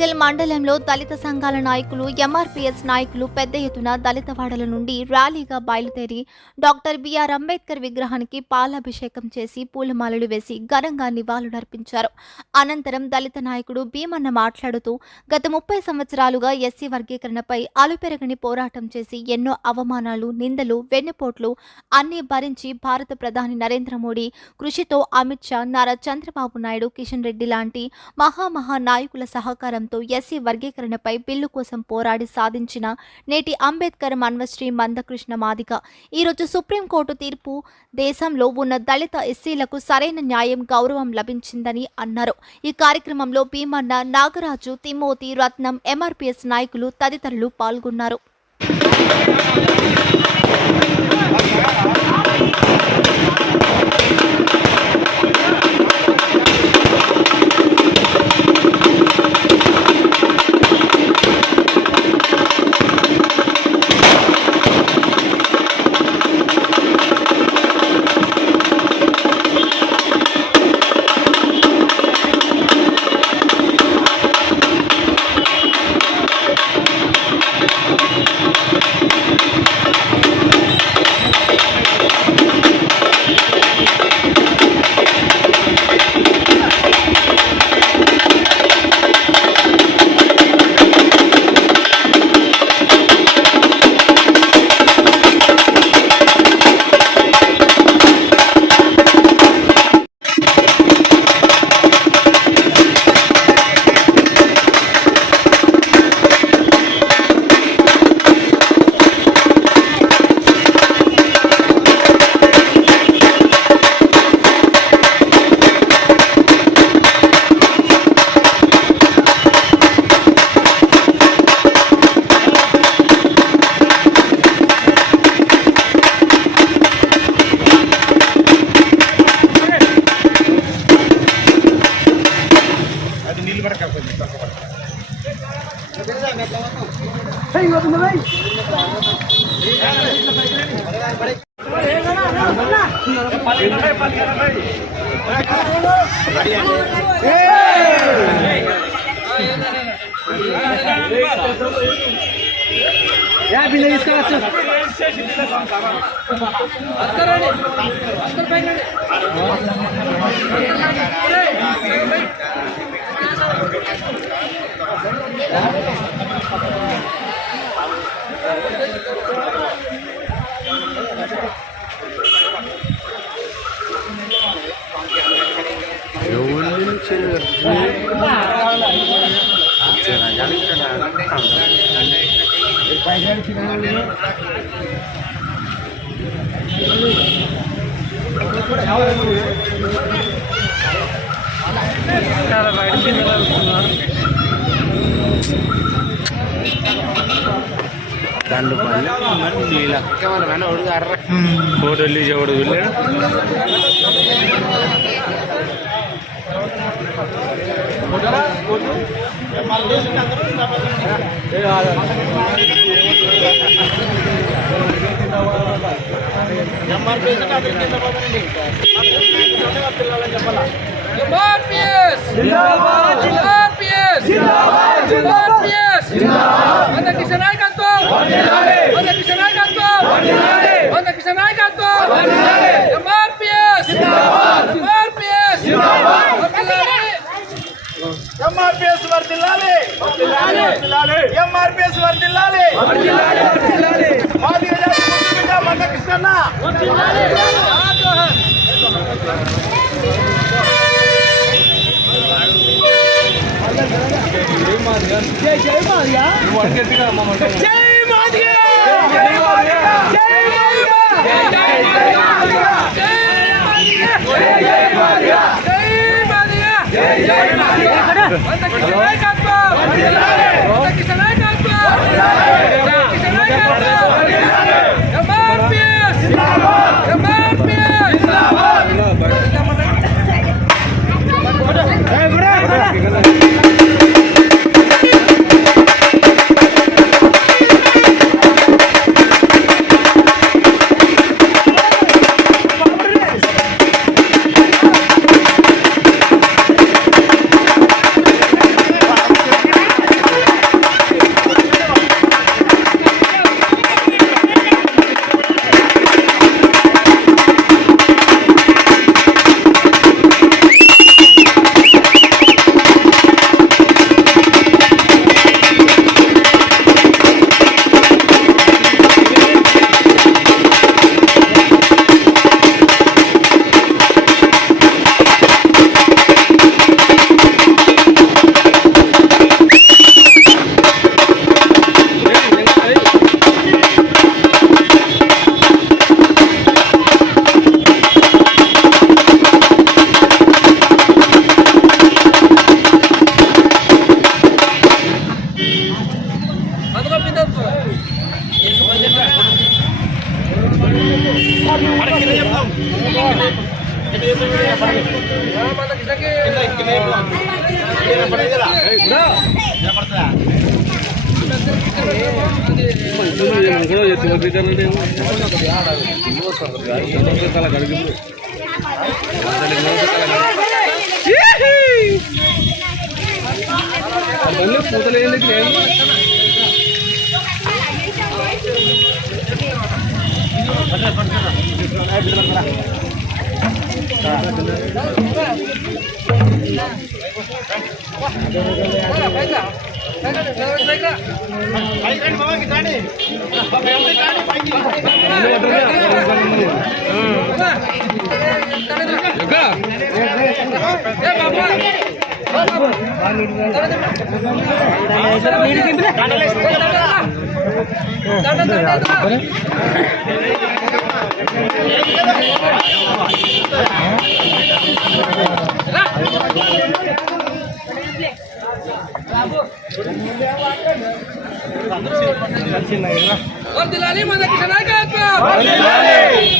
కొడిగల్ మండలంలో దళిత సంఘాల నాయకులు, ఎంఆర్పీఎస్ నాయకులు పెద్ద ఎత్తున దళితవాడల నుండి ర్యాలీగా బయలుదేరి డాక్టర్ బిఆర్ అంబేద్కర్ విగ్రహానికి పాలాభిషేకం చేసి పూలమాలలు వేసి ఘనంగా నివాళులర్పించారు. అనంతరం దళిత నాయకుడు భీమన్న మాట్లాడుతూ గత 30 సంవత్సరాలుగా ఎస్సీ వర్గీకరణపై అలుపెరగని పోరాటం చేసి ఎన్నో అవమానాలు, నిందలు, వెన్నుపోట్లు అన్నీ భరించి భారత ప్రధాని నరేంద్ర మోడీ కృషితో అమిత్ షా, నారా చంద్రబాబు నాయుడు, కిషన్ రెడ్డి లాంటి మహా నాయకుల సహకారంతో ఎస్సీ వర్గీకరణపై బిల్లు కోసం పోరాడి సాధించిన నేటి అంబేద్కర్ మన్వశ్రీ మందకృష్ణ మాదిగ ఈరోజు సుప్రీంకోర్టు తీర్పు దేశంలో ఉన్న దళిత ఎస్సీలకు సరైన న్యాయం, గౌరవం లభించిందని అన్నారు. ఈ కార్యక్రమంలో భీమన్న, నాగరాజు, తిమోతి, రత్నం, ఎంఆర్పీఎస్ నాయకులు తదితరులు పాల్గొన్నారు. దాంట్లో పని లెక్కమని ఒడుగు అర్ర ఫోటో రిలీజ్ ఎవడు వెళ్ళాడు. ఎంఆర్పీఎస్ వర్ధిల్లాలి, ఎంఆర్పీఎస్ వర్ధిల్లాలి, మాదిగ జాతి ముద్దు బిడ్డ మందకృష్ణన్న జై వర్ధిల్లాలి మన కిషన్ నాయకత్వం,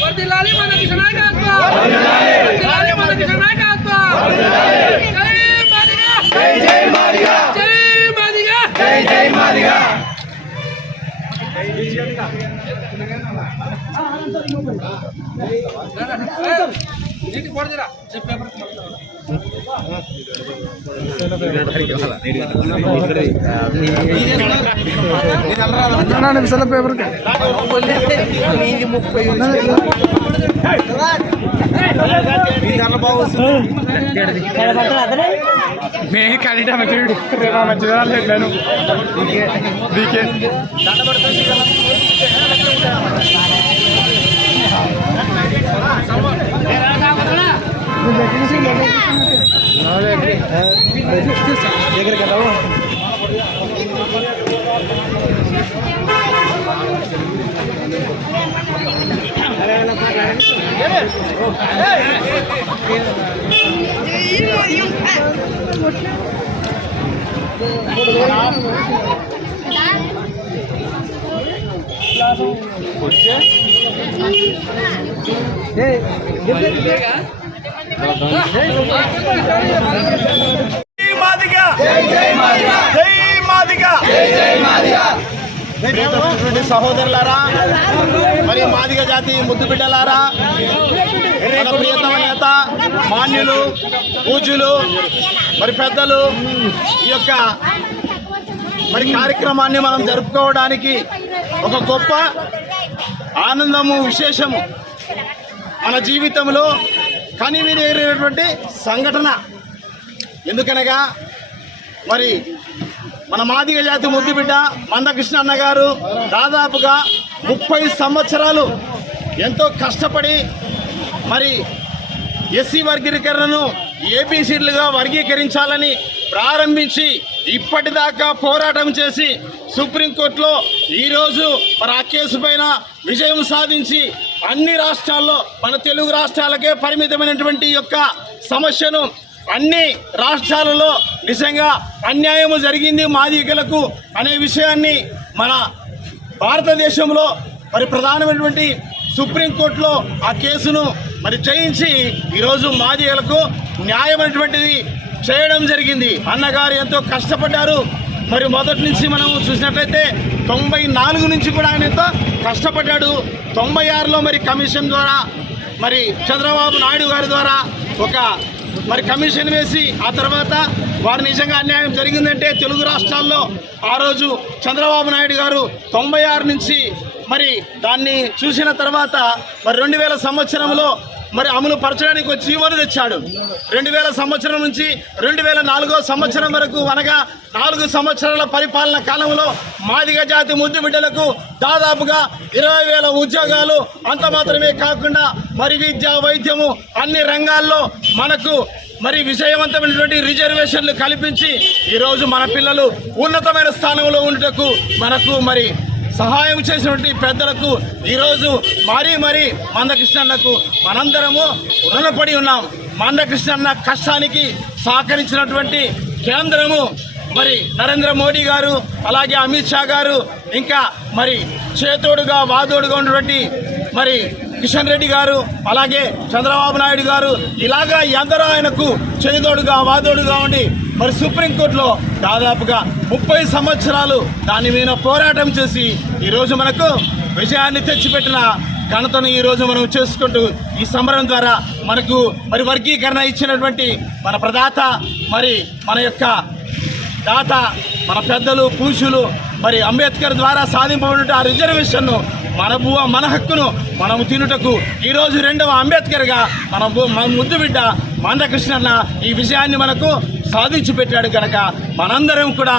వర్ధిల్లాలి మన కిషన్ నాయకత్వం, వర్ధిల్లాలి మన కిషన్ నాయకత్వం. జై మాదిగా, జై మాదిగా, జై మాదిగా, జై మాదిగా. నీటి పోడదిరా పేపర్ నిమిషాల పేపర్ నేను కలిట మంచిగా నేను దగ్గరికి వెళ్ళావు సహోదరులారా, మరి మాదిగ జాతి ముద్దు బిడ్డలారా, మన ప్రియతమ నేత మాన్యులు పూజ్యులు మరి పెద్దలు ఈ యొక్క మరి కార్యక్రమాన్ని మనం జరుపుకోవడానికి ఒక గొప్ప ఆనందము విశేషము మన జీవితంలో కనివినేటువంటి సంఘటన. ఎందుకనగా మరి మన మాదిగ జాతి ముద్దుబిడ్డ మందకృష్ణ అన్న గారు దాదాపుగా 30 సంవత్సరాలు ఎంతో కష్టపడి మరి ఎస్సీ వర్గీకరణను ఏబీసీలుగా వర్గీకరించాలని ప్రారంభించి ఇప్పటిదాకా పోరాటం చేసి సుప్రీంకోర్టులో ఈరోజు మరి ఆ కేసు పైన విజయం సాధించి అన్ని రాష్ట్రాల్లో మన తెలుగు రాష్ట్రాలకే పరిమితమైనటువంటి యొక్క సమస్యను అన్ని రాష్ట్రాలలో నిజంగా అన్యాయం జరిగింది మాదిగలకు అనే విషయాన్ని మన భారతదేశంలో మరి ప్రధానమైనటువంటి సుప్రీంకోర్టులో ఆ కేసును మరి జయించి ఈరోజు మాదిగలకు న్యాయమైనటువంటిది చేయడం జరిగింది. అన్నగారు ఎంతో కష్టపడ్డారు. మరి మొదటి నుంచి మనం చూసినట్లయితే 94 నుంచి కూడా ఆయన ఎంతో కష్టపడ్డాడు. 96లో మరి కమిషన్ ద్వారా మరి చంద్రబాబు నాయుడు గారి ద్వారా ఒక మరి కమిషన్ వేసి ఆ తర్వాత వారు నిజంగా అన్యాయం జరిగిందంటే తెలుగు రాష్ట్రాల్లో ఆ రోజు చంద్రబాబు నాయుడు గారు 96 నుంచి మరి దాన్ని చూసిన తర్వాత మరి 2000 సంవత్సరంలో మరి అమలు పరచడానికి ఒక జీవోను తెచ్చాడు. 2000 సంవత్సరం నుంచి 2004 సంవత్సరం వరకు అనగా 4 సంవత్సరాల పరిపాలన కాలంలో మాదిగ జాతి ముద్దు బిడ్డలకు దాదాపుగా 20,000 ఉద్యోగాలు. అంత మాత్రమే కాకుండా మరి విద్య, వైద్యము అన్ని రంగాల్లో మనకు మరి విజయవంతమైనటువంటి రిజర్వేషన్లు కల్పించి ఈరోజు మన పిల్లలు ఉన్నతమైన స్థానంలో ఉండటకు మనకు మరి సహాయం చేసినటువంటి పెద్దలకు ఈరోజు మరీ మందకృష్ణన్నకు మనందరము రుణపడి ఉన్నాం. మందకృష్ణన్న కష్టానికి సహకరించినటువంటి కేంద్రము మరి నరేంద్ర మోడీ గారు, అలాగే అమిత్ షా గారు, ఇంకా మరి చేతోడుగా వాదోడుగా ఉన్నటువంటి మరి కిషన్ రెడ్డి గారు, అలాగే చంద్రబాబు నాయుడు గారు, ఇలాగా ఎందరో ఆయనకు చేదోడుగా వాదోడుగా ఉండి మరి సుప్రీంకోర్టులో దాదాపుగా 30 సంవత్సరాలు దాని మీద పోరాటం చేసి ఈరోజు మనకు విజయాన్ని తెచ్చిపెట్టిన ఘనతను ఈరోజు మనం చేసుకుంటూ ఈ సమరం ద్వారా మనకు మరి వర్గీకరణ ఇచ్చినటువంటి మన ప్రదాత, మరి మన యొక్క దాత, మన పెద్దలు పూజలు మరి అంబేద్కర్ ద్వారా సాధింపబడిన ఆ రిజర్వేషన్ను మన హక్కును మనం తినుటకు ఈరోజు 2వ అంబేద్కర్గా మన ముద్దు బిడ్డ మందకృష్ణన్న ఈ విజయాన్ని మనకు సాధించి పెట్టాడు కనుక మనందరం కూడా